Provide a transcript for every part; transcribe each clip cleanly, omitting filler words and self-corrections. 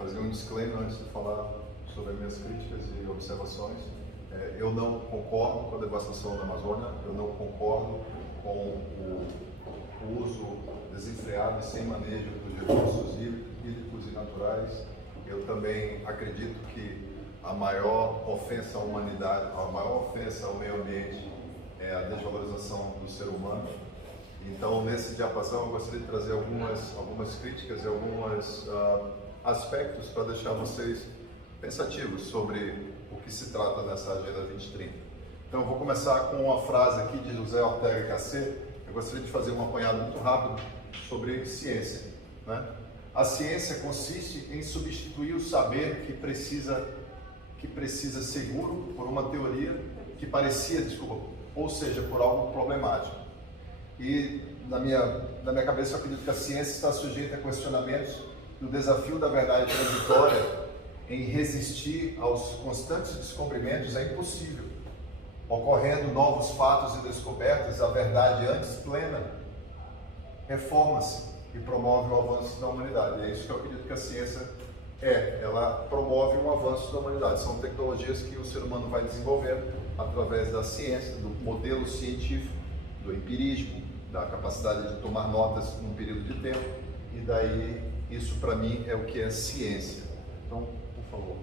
fazer um disclaimer antes de falar sobre as minhas críticas e observações. Eu não concordo com a devastação da Amazônia, eu não concordo com o uso desenfreado e sem manejo dos recursos hídricos e naturais. Eu também acredito que a maior ofensa à humanidade, a maior ofensa ao meio ambiente é a desvalorização do ser humano. Então, nesse diapasão, eu gostaria de trazer algumas críticas e alguns aspectos para deixar vocês pensativos sobre o que se trata nessa Agenda 2030. Então, eu vou começar com uma frase aqui de José Ortega y Gasset. Eu gostaria de fazer um apanhado muito rápido sobre ciência, né? A ciência consiste em substituir o saber que precisa seguro por uma teoria que parecia, ou seja, por algo problemático. E na minha cabeça eu acredito que a ciência está sujeita a questionamentos do desafio da verdade transitória em resistir aos constantes descobrimentos é impossível. Ocorrendo novos fatos e descobertas, a verdade antes plena reforma-se e promove o avanço da humanidade. É isso que eu acredito que a ciência ela promove um avanço da humanidade. São tecnologias que o ser humano vai desenvolvendo através da ciência, do modelo científico, do empirismo, da capacidade de tomar notas num período de tempo, e daí isso para mim é o que é ciência. Então, por favor.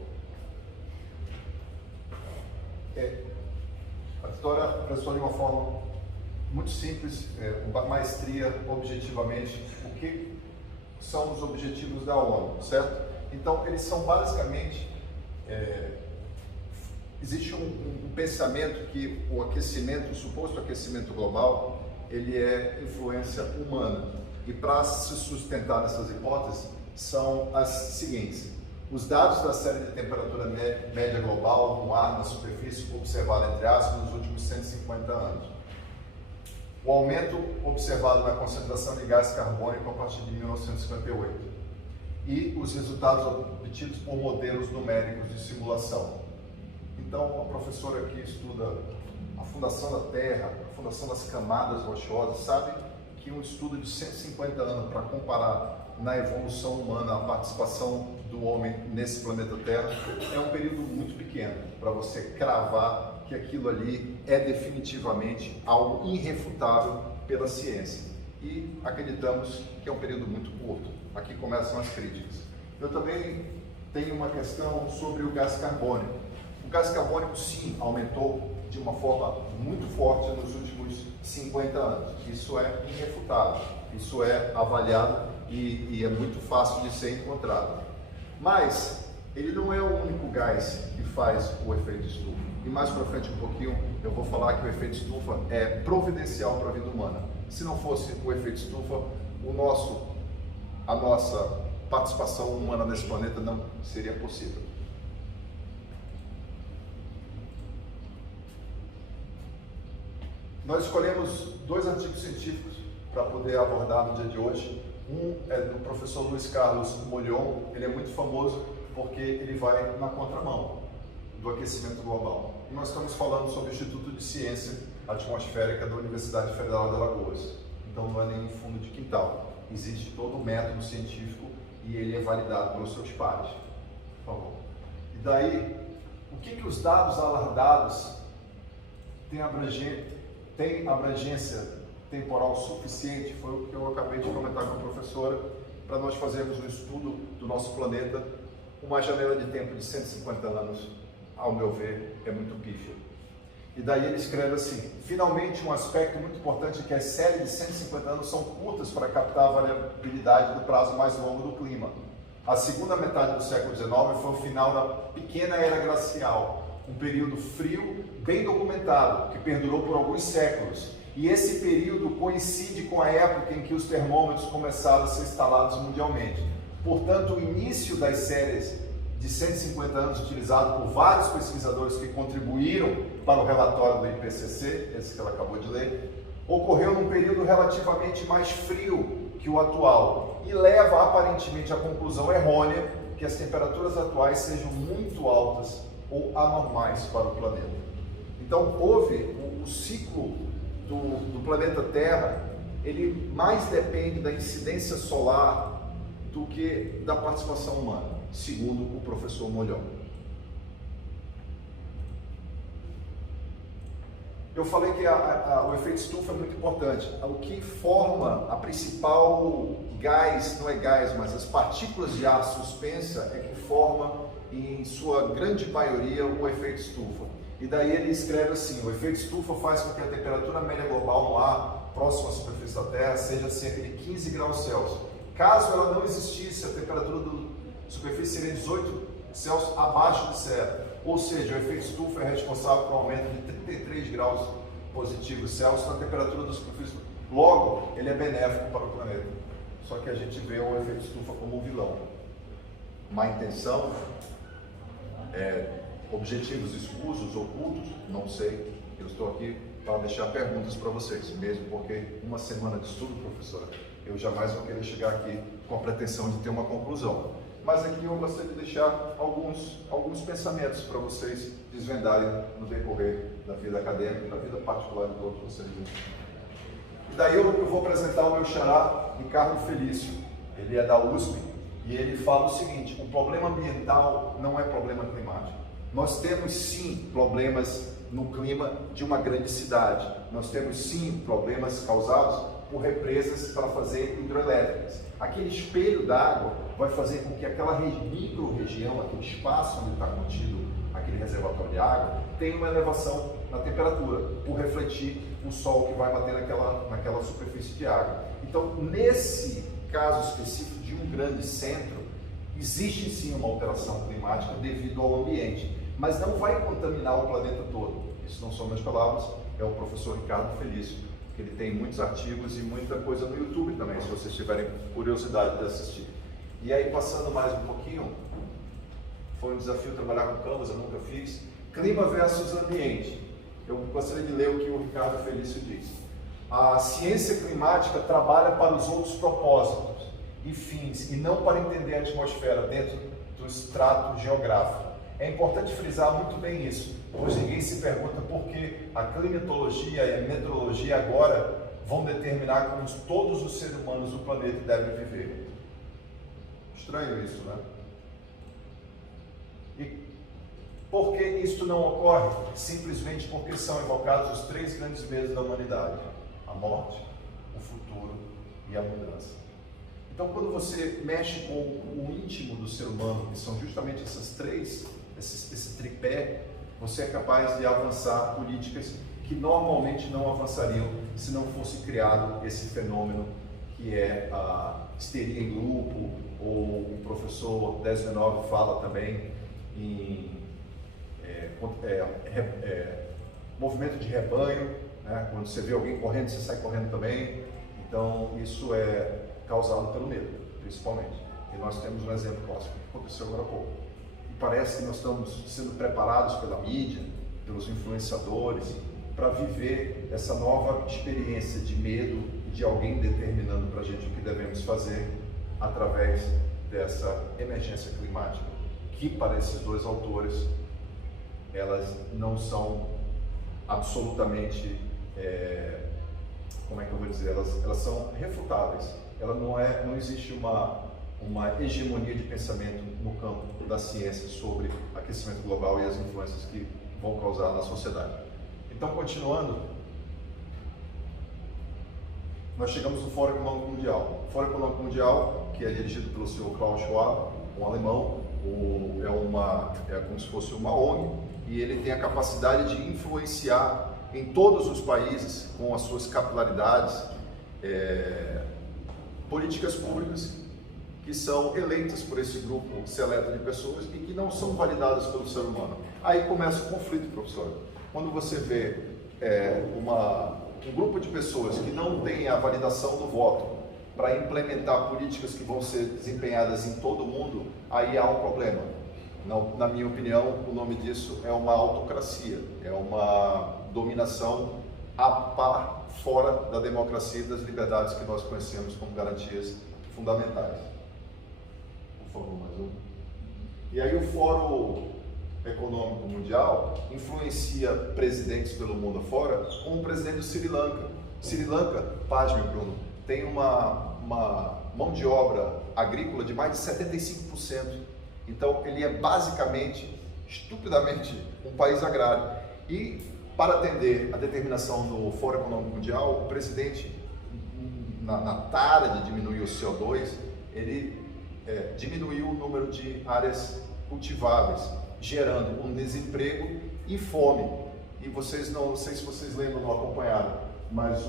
A história apresentou de uma forma muito simples, com maestria, objetivamente, o que são os objetivos da ONU, certo? Então, eles são basicamente, existe um pensamento que o aquecimento, o suposto aquecimento global, ele é influência humana. E para se sustentar nessas hipóteses, são as seguintes: os dados da série de temperatura média global no ar, na superfície, observada entre aspas nos últimos 150 anos. O aumento observado na concentração de gás carbônico a partir de 1958. E os resultados obtidos por modelos numéricos de simulação. Então, a professora que estuda a fundação da Terra, a fundação das camadas rochosas, sabe que um estudo de 150 anos para comparar na evolução humana a participação do homem nesse planeta Terra é um período muito pequeno para você cravar que aquilo ali é definitivamente algo irrefutável pela ciência. E acreditamos que é um período muito curto. Aqui começam as críticas. Eu também tenho uma questão sobre o gás carbônico. O gás carbônico, sim, aumentou de uma forma muito forte nos últimos 50 anos. Isso é irrefutável, isso é avaliado e é muito fácil de ser encontrado. Mas ele não é o único gás que faz o efeito estufa. E mais para frente um pouquinho eu vou falar que o efeito estufa é providencial para a vida humana. Se não fosse o efeito estufa, a nossa participação humana nesse planeta não seria possível. Nós escolhemos dois artigos científicos para poder abordar no dia de hoje. Um é do professor Luiz Carlos Molhon. Ele é muito famoso porque ele vai na contramão do aquecimento global. E nós estamos falando sobre o Instituto de Ciência Atmosférica da Universidade Federal de Alagoas. Então não é nenhum fundo de quintal. Existe todo o método científico e ele é validado pelos seus pares. Por favor. E daí, o que os dados alardados têm abrangência temporal suficiente? Foi o que eu acabei de comentar com a professora, para nós fazermos um estudo do nosso planeta. Uma janela de tempo de 150 anos, ao meu ver, é muito pífia. E daí ele escreve assim: finalmente, um aspecto muito importante é que as séries de 150 anos são curtas para captar a variabilidade do prazo mais longo do clima. A segunda metade do século XIX foi o final da pequena era glacial, um período frio bem documentado, que perdurou por alguns séculos. E esse período coincide com a época em que os termômetros começaram a ser instalados mundialmente. Portanto, o início das séries de 150 anos, utilizado por vários pesquisadores que contribuíram para o relatório do IPCC, esse que ela acabou de ler, ocorreu num período relativamente mais frio que o atual e leva aparentemente à conclusão errônea que as temperaturas atuais sejam muito altas ou anormais para o planeta. Então, houve o ciclo do planeta Terra, ele mais depende da incidência solar do que da participação humana, segundo o professor Molhon. Eu falei que o efeito estufa é muito importante. O que forma a principal gás, não é gás, mas as partículas de ar suspensa é que forma, em sua grande maioria, o efeito estufa. E daí ele escreve assim: o efeito estufa faz com que a temperatura média global no ar próximo à superfície da Terra seja cerca de 15 graus Celsius. Caso ela não existisse, a temperatura da superfície seria 18 Celsius abaixo de zero. Ou seja, o efeito estufa é responsável por um aumento de 33 graus positivos Celsius na temperatura da superfície. Logo, ele é benéfico para o planeta. Só que a gente vê o efeito estufa como um vilão. Má intenção, objetivos escusos, ocultos, não sei. Eu estou aqui para deixar perguntas para vocês, mesmo porque uma semana de estudo, professora, eu jamais vou querer chegar aqui com a pretensão de ter uma conclusão. Mas aqui eu gostaria de deixar alguns pensamentos para vocês desvendarem no decorrer da vida acadêmica e da vida particular de todos vocês. E daí eu vou apresentar o meu xará, Ricardo Felício. Ele é da USP e ele fala o seguinte: o problema ambiental não é problema climático. Nós temos sim problemas no clima de uma grande cidade. Nós temos sim problemas causados por represas para fazer hidroelétricas. Aquele espelho d'água vai fazer com que aquela micro-região, aquele espaço onde está contido aquele reservatório de água, tenha uma elevação na temperatura, por refletir o sol que vai bater naquela superfície de água. Então, nesse caso específico de um grande centro, existe sim uma alteração climática devido ao ambiente, mas não vai contaminar o planeta todo. Isso não são minhas palavras, é o professor Ricardo Felício. Ele tem muitos artigos e muita coisa no YouTube também, se vocês tiverem curiosidade de assistir. E aí, passando mais um pouquinho, foi um desafio trabalhar com Canvas, eu nunca fiz. Clima versus ambiente. Eu gostaria de ler o que o Ricardo Felício diz. A ciência climática trabalha para os outros propósitos e fins, e não para entender a atmosfera dentro do extrato geográfico. É importante frisar muito bem isso, pois ninguém se pergunta por que a climatologia e a meteorologia agora vão determinar como todos os seres humanos do planeta devem viver. Estranho isso, né? E por que isso não ocorre? Simplesmente porque são evocados os três grandes medos da humanidade: a morte, o futuro e a mudança. Então, quando você mexe com o íntimo do ser humano, que são justamente essas três, esse tripé, você é capaz de avançar políticas que normalmente não avançariam se não fosse criado esse fenômeno que é a histeria em grupo, ou o professor Desvenove fala também em movimento de rebanho, né? Quando você vê alguém correndo, você sai correndo também. Então, isso é causado pelo medo, principalmente. E nós temos um exemplo próximo que aconteceu agora há pouco. Parece que nós estamos sendo preparados pela mídia, pelos influenciadores, para viver essa nova experiência de medo e de alguém determinando para a gente o que devemos fazer através dessa emergência climática, que para esses dois autores, elas não são absolutamente, como é que eu vou dizer, elas são refutáveis. Não existe uma hegemonia de pensamento no campo da ciência sobre aquecimento global e as influências que vão causar na sociedade. Então, continuando, nós chegamos no Fórum Econômico Mundial. O Fórum Econômico Mundial, que é dirigido pelo Sr. Klaus Schwab, um alemão, é como se fosse uma ONG, e ele tem a capacidade de influenciar em todos os países, com as suas capilaridades, políticas públicas que são eleitas por esse grupo seleto de pessoas e que não são validadas pelo ser humano. Aí começa o conflito, professor. Quando você vê um grupo de pessoas que não tem a validação do voto para implementar políticas que vão ser desempenhadas em todo o mundo, aí há um problema. Na minha opinião, o nome disso é uma autocracia, é uma dominação fora da democracia e das liberdades que nós conhecemos como garantias fundamentais. Por favor, mais um. E aí o Fórum Econômico Mundial influencia presidentes pelo mundo afora, como o presidente do Sri Lanka. Sri Lanka, pasme, Bruno, tem uma mão de obra agrícola de mais de 75%. Então, ele é basicamente, estupidamente, um país agrário. E, para atender a determinação do Fórum Econômico Mundial, o presidente, na tara de diminuir o CO2, ele diminuiu o número de áreas cultiváveis, gerando um desemprego e fome. E vocês, não sei se vocês lembram, não acompanharam, mas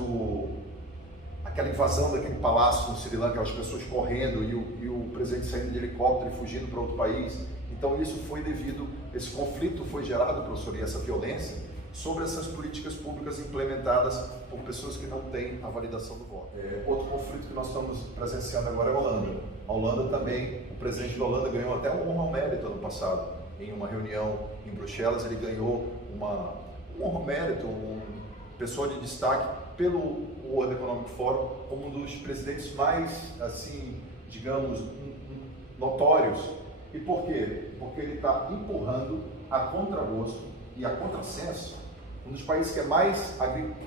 aquela invasão daquele palácio no Sri Lanka, as pessoas correndo e o presidente saindo de helicóptero e fugindo para outro país. Então isso foi esse conflito foi gerado, professor, e essa violência, sobre essas políticas públicas implementadas por pessoas que não têm a validação do voto. Outro conflito que nós estamos presenciando agora é a Holanda. A Holanda também, o presidente da Holanda ganhou até um honra ao mérito ano passado. Em uma reunião em Bruxelas, ele ganhou um honra ao mérito, pessoa de destaque pelo World Economic Forum como um dos presidentes mais, assim, digamos, notórios. E por quê? Porque ele está empurrando a contragosto e a contrassenso um dos países que é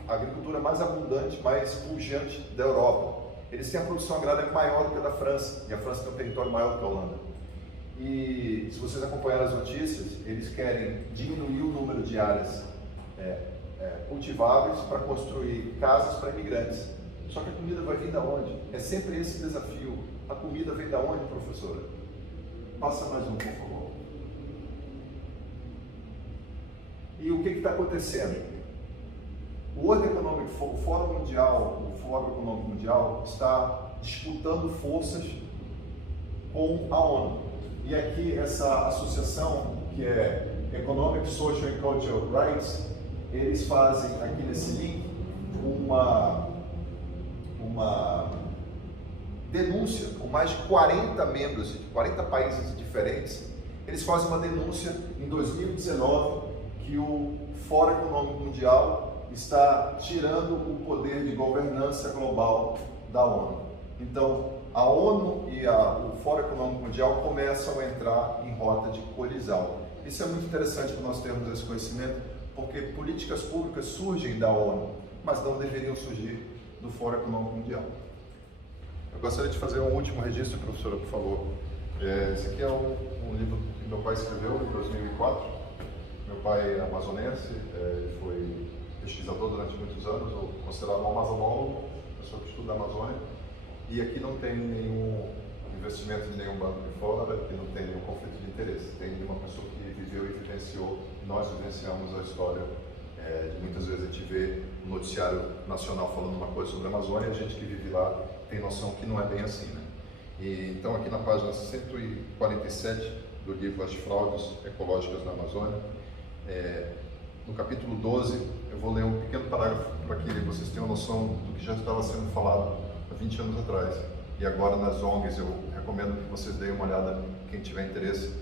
a agricultura mais abundante, mais pujante da Europa. Eles têm a produção agrária maior do que a da França, e a França tem um território maior do que a Holanda. E se vocês acompanharem as notícias, eles querem diminuir o número de áreas cultiváveis para construir casas para imigrantes. Só que a comida vai vir da onde? É sempre esse desafio. A comida vem da onde, professora? Passa mais um, por favor. E o que está acontecendo? O World Economic Forum, o Fórum Econômico Mundial está disputando forças com a ONU. E aqui essa associação, que é Economic, Social and Cultural Rights, eles fazem aqui nesse link uma denúncia com mais de 40 membros de 40 países diferentes. Eles fazem uma denúncia em 2019 que o Fórum Econômico Mundial está tirando o poder de governança global da ONU. Então, a ONU e o Fórum Econômico Mundial começam a entrar em rota de colisão. Isso é muito interessante para nós termos esse conhecimento, porque políticas públicas surgem da ONU, mas não deveriam surgir do Fórum Econômico Mundial. Eu gostaria de fazer um último registro, professora, por favor. Esse aqui é um livro que meu pai escreveu em 2004. Meu pai é amazonense, ele foi pesquisador durante muitos anos, ou considerado um amazonólogo, pessoa que estuda a Amazônia. E aqui não tem nenhum investimento de nenhum banco de fora, aqui não tem nenhum conflito de interesse. Tem uma pessoa que viveu e vivenciou, nós vivenciamos a história. Muitas vezes a gente vê no noticiário nacional falando uma coisa sobre a Amazônia, e a gente que vive lá tem noção que não é bem assim, né? Então aqui na página 147 do livro As Fraudes Ecológicas na Amazônia, no capítulo 12, eu vou ler um pequeno parágrafo para que vocês tenham noção do que já estava sendo falado há 20 anos atrás. E agora nas ONGs eu recomendo que vocês deem uma olhada, quem tiver interesse,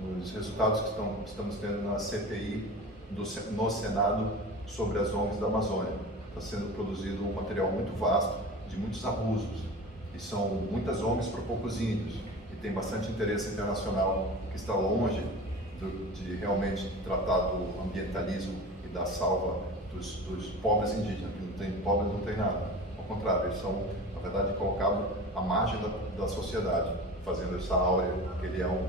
nos resultados que estamos tendo na CPI no Senado sobre as ONGs da Amazônia. Está sendo produzido um material muito vasto, de muitos abusos, e são muitas ONGs para poucos índios, e tem bastante interesse internacional que está longe de realmente tratar do ambientalismo e da salva dos pobres indígenas, que não tem pobres, não tem nada. Ao contrário, eles são, na verdade, colocados à margem da sociedade, fazendo essa áurea que ele é um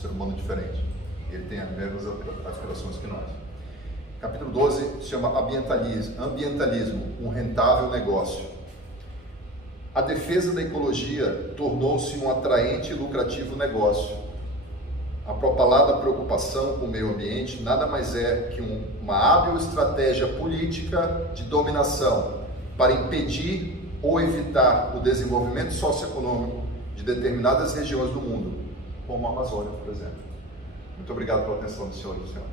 ser humano diferente. Ele tem as mesmas aspirações que nós. Capítulo 12 se chama Ambientalismo, um rentável negócio. A defesa da ecologia tornou-se um atraente e lucrativo negócio. A propalada preocupação com o meio ambiente nada mais é que uma hábil estratégia política de dominação para impedir ou evitar o desenvolvimento socioeconômico de determinadas regiões do mundo, como a Amazônia, por exemplo. Muito obrigado pela atenção do senhor e do senhor.